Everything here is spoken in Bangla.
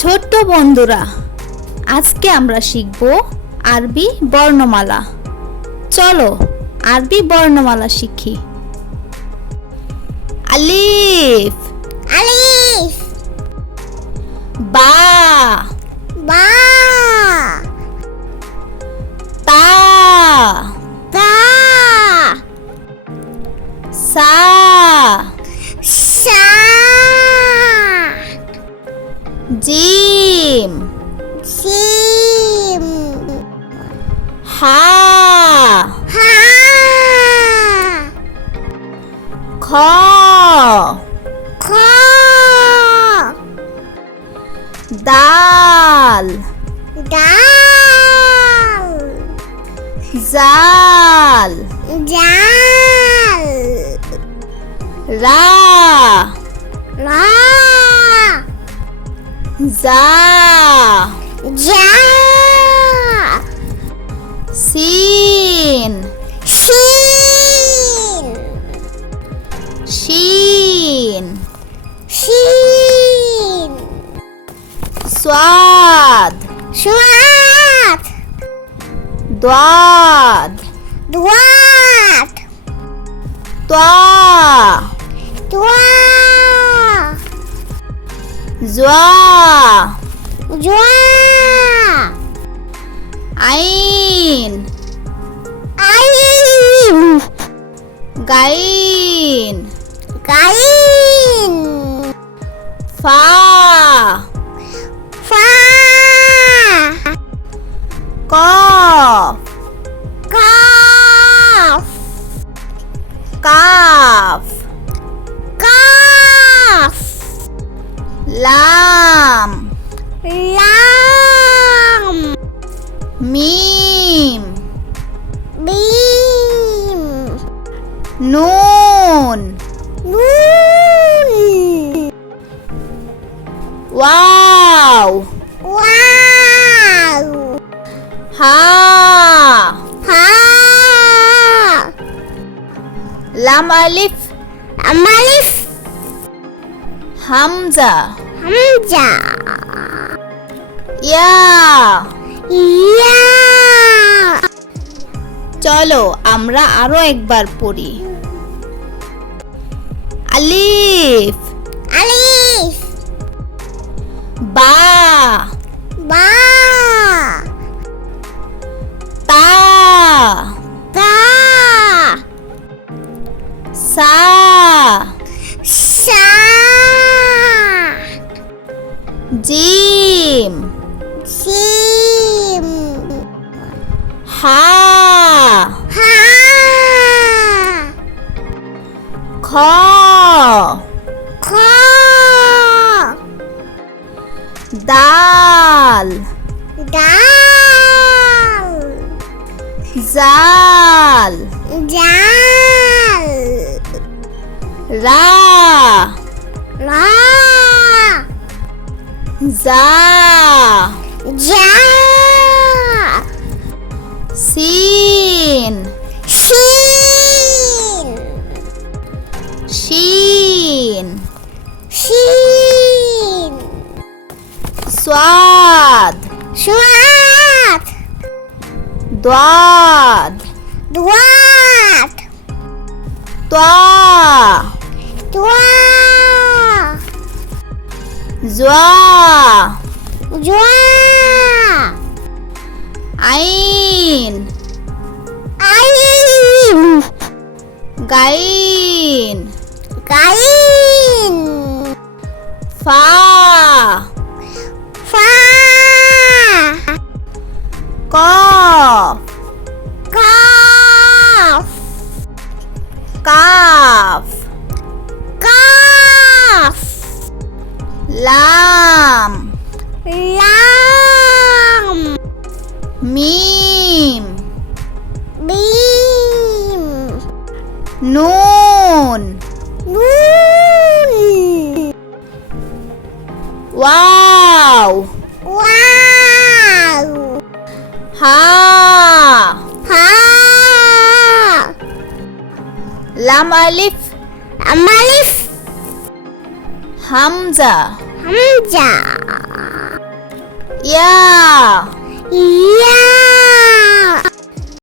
ছোট্ট বন্ধুরা, আজকে আমরা শিখব আরবি বর্ণমালা। চলো আরবি বর্ণমালা শিখি। আলিফ আলিফ, বা বা, তা তা, সা সা, জিম সিম, হা হা, খ খ, দাল ডাল, জাল জাল, রা রা, জা জা, সিন শিন, শিন শিন, সাদ সাত, দাদ দুয়াত, তা তুয়া, জা জুয়া, আইন আইন, গাইন গাইন, ফা ফা, কফ কাফ, কাফ কাফ, লাম লাম, মিম বিম, নুন নুন, ওয়াও ওয়াও, হা হা, লাম আলিফ আলিফ, হামজা হামজা, ইয়া। ইয়া। চলো আমরা আরো একবার পড়ি। আলিফ আলিফ, বা বা, তা তা, সা সা, জিম সিম, হা হা, খ খ, দাল ডাল, জাল জাল, রা রা, জা জা, সিন শিন, শিন শিন, সাদ সাত, দাদ দুয়াত, তা তুয়া, জা জুয়া, আইন আইন, গাইন গাইন, ফা ফা, কফ কাফ, কাফ কাফ, লাম লাম, মিম বিম, নুন নুন, ওয়াও ওয়াও, হা হা, লাম আলিফ আলিফ, হামজা হামজা, ইয়া ইয়া